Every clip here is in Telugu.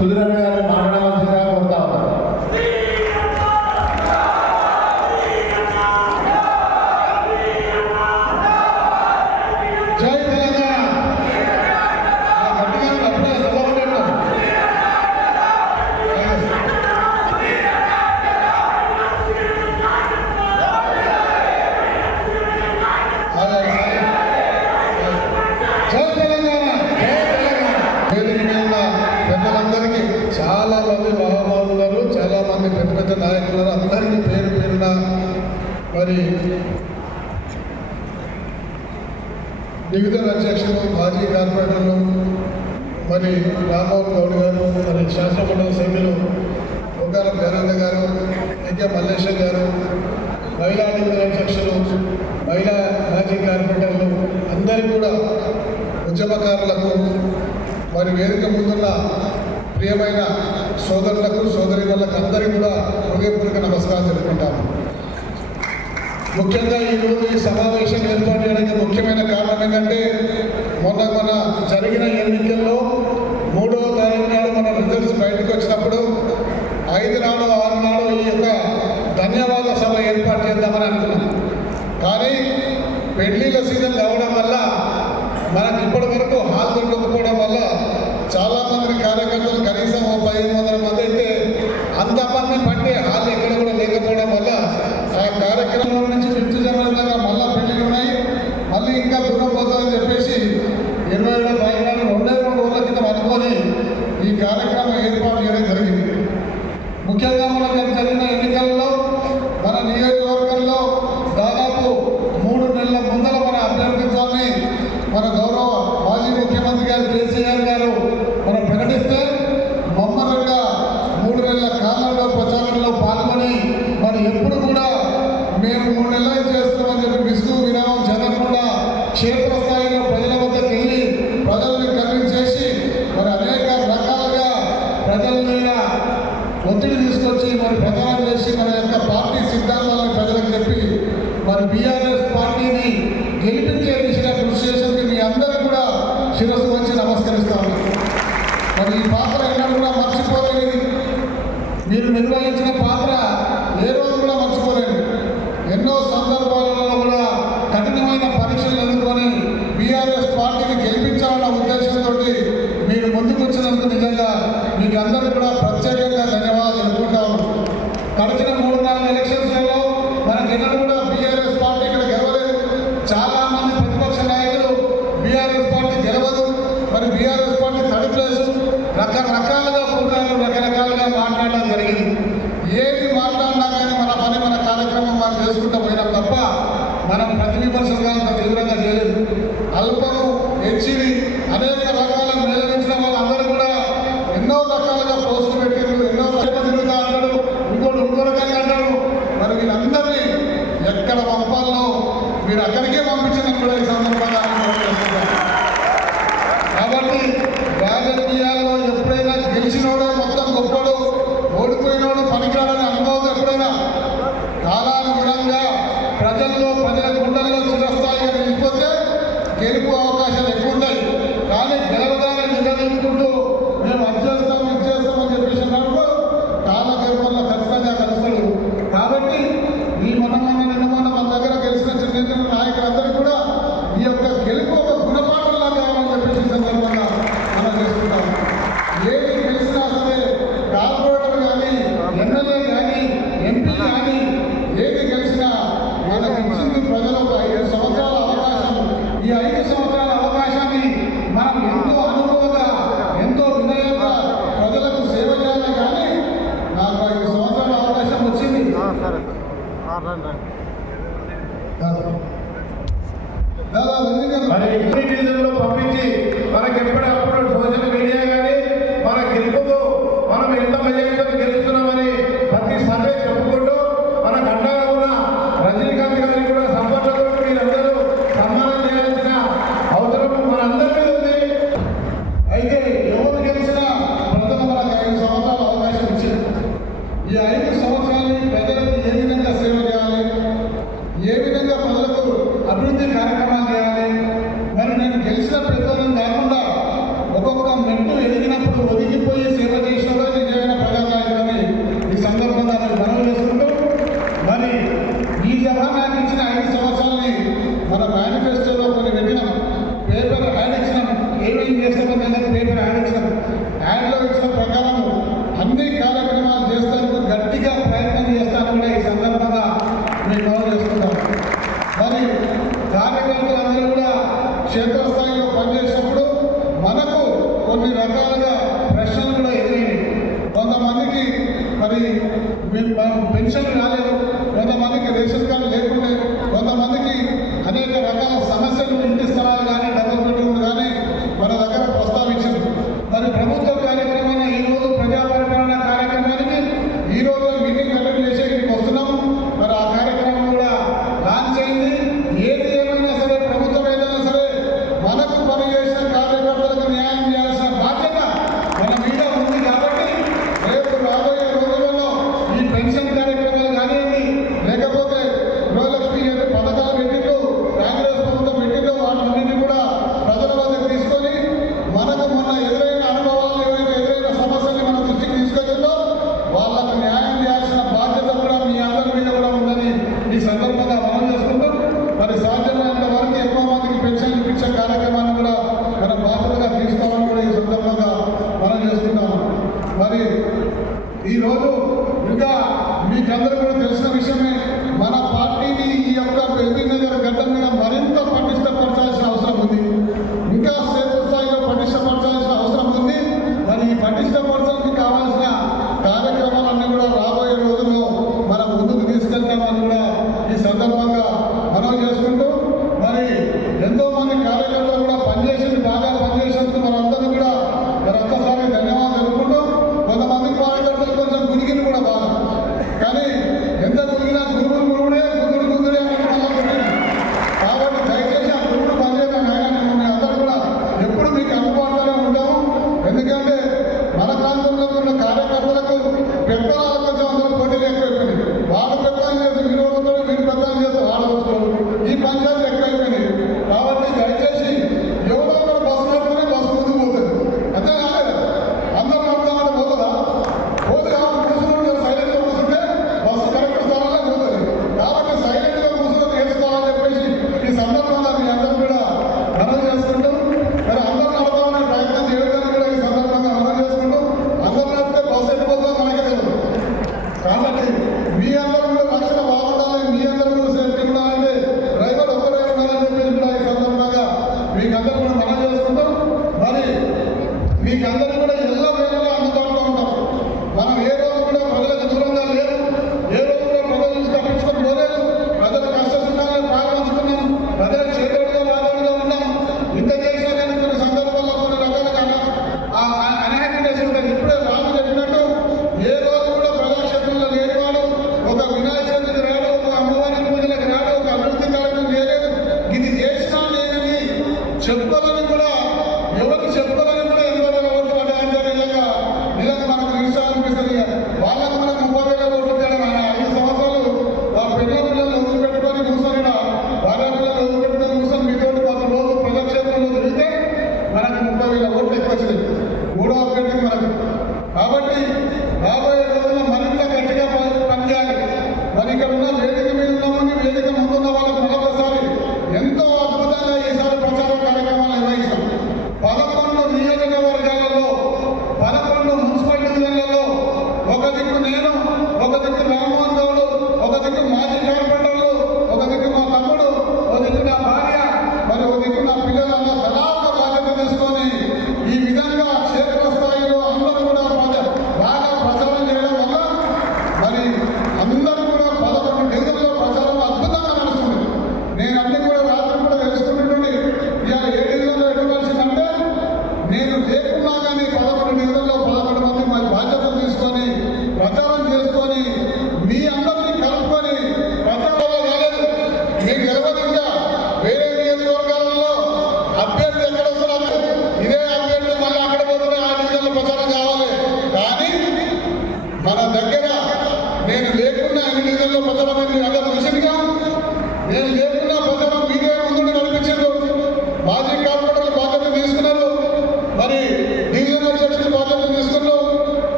Grazie. డివిజన్ అధ్యక్షులు మాజీ కార్పొరేటర్లు మరి రామ్మోహన్ గౌడ్ గారు మరి శాసనమండలి సభ్యులు బొగ్గాల బేనంద గారు ఎన్కే మల్లేశ్వర్ గారు మహిళా డివిజన్ అధ్యక్షులు మహిళా మాజీ కార్పొరేటర్లు అందరికీ కూడా ఉద్యమకారులకు మరి వేదిక ముందున్న ప్రియమైన సోదరులకు సోదరిమలకు అందరికీ కూడా హృదయపూర్వక నమస్కారం జరుపుకుంటాము ముఖ్యంగా ఈరోజు ఈ సమావేశం ఏర్పాటు చేయడానికి ముఖ్యమైన కారణం ఏంటంటే మొన్న మన జరిగిన ఎన్నికల్లో మూడవ తారీఖు నాడు మన రిజల్ట్స్ బయటకు వచ్చినప్పుడు ఐదు నాడు ఆరు నాడు ఈ యొక్క ధన్యవాద సభ ఏర్పాటు చేద్దామని అనుకున్నాం. కానీ పెళ్ళిళ్ళ సీజన్ కావడం వల్ల మనకి ఇప్పుడు ఈ కార్యక్రమం ఏర్పాటు చేయడం జరిగింది. ముఖ్యంగా మనకు మీకు అందరూ కూడా ప్రత్యేకంగా ధన్యవాదాలు తెలుపుకుంటా ఉన్నాం. గడిచిన మూడు నాలుగు ఎలక్షన్స్లలో మనకి ఎక్కడ కూడా బీఆర్ఎస్ పార్టీ ఇక్కడ గెలవలేదు. చాలా మంది ప్రతిపక్ష నాయకులు బీఆర్ఎస్ పార్టీ గెలవదు. మరి బీఆర్ఎస్ పార్టీ థర్డ్ ప్లేస్ రకరకాలుగా పోతారు రకరకాలుగా మాట్లాడడం జరిగింది. ఏది మాట్లాడినా కానీ మన పని మన కార్యక్రమం మనం చేసుకుంటూ పోయినాం తప్ప మనం ప్రతి ప్రతివిమర్శలుగా అంత తీవ్రంగా చేయలేదు. అల్పము హెచ్వి Pagmalik మీకందరూ కూడా మనం చేస్తుంటాం మరి మీకందరూ కూడా ఎల్ల వేళలా అందుతాం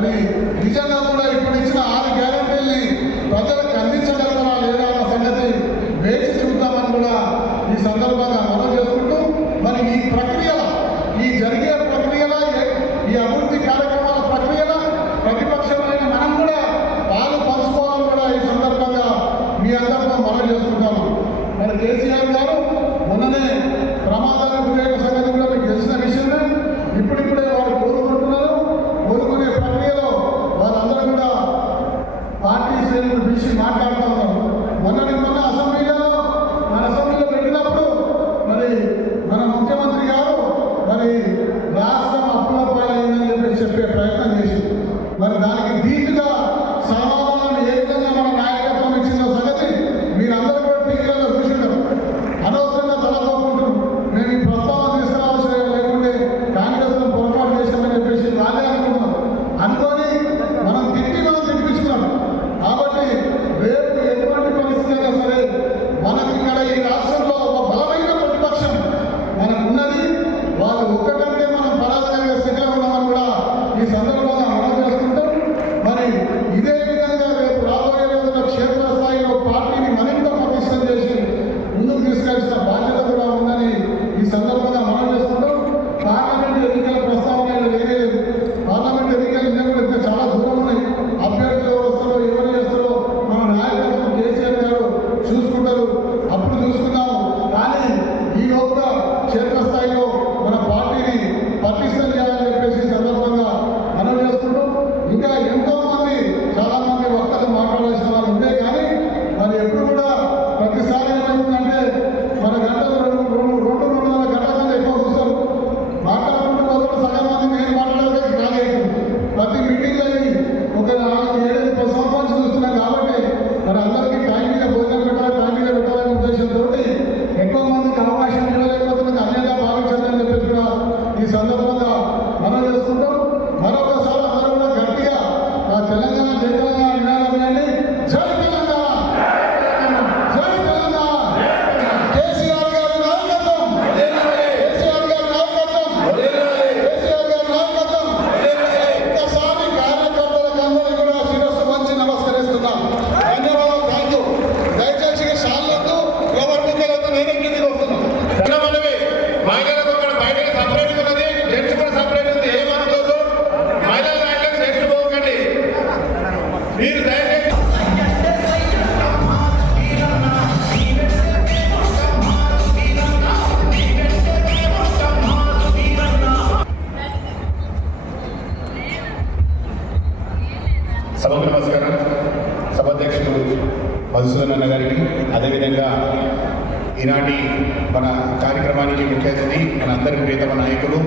మరి నిజంగా అదేవిధంగా ఈనాటి మన కార్యక్రమానికి ముఖ్య అతిథి మన అందరి ప్రియతమ నాయకులు.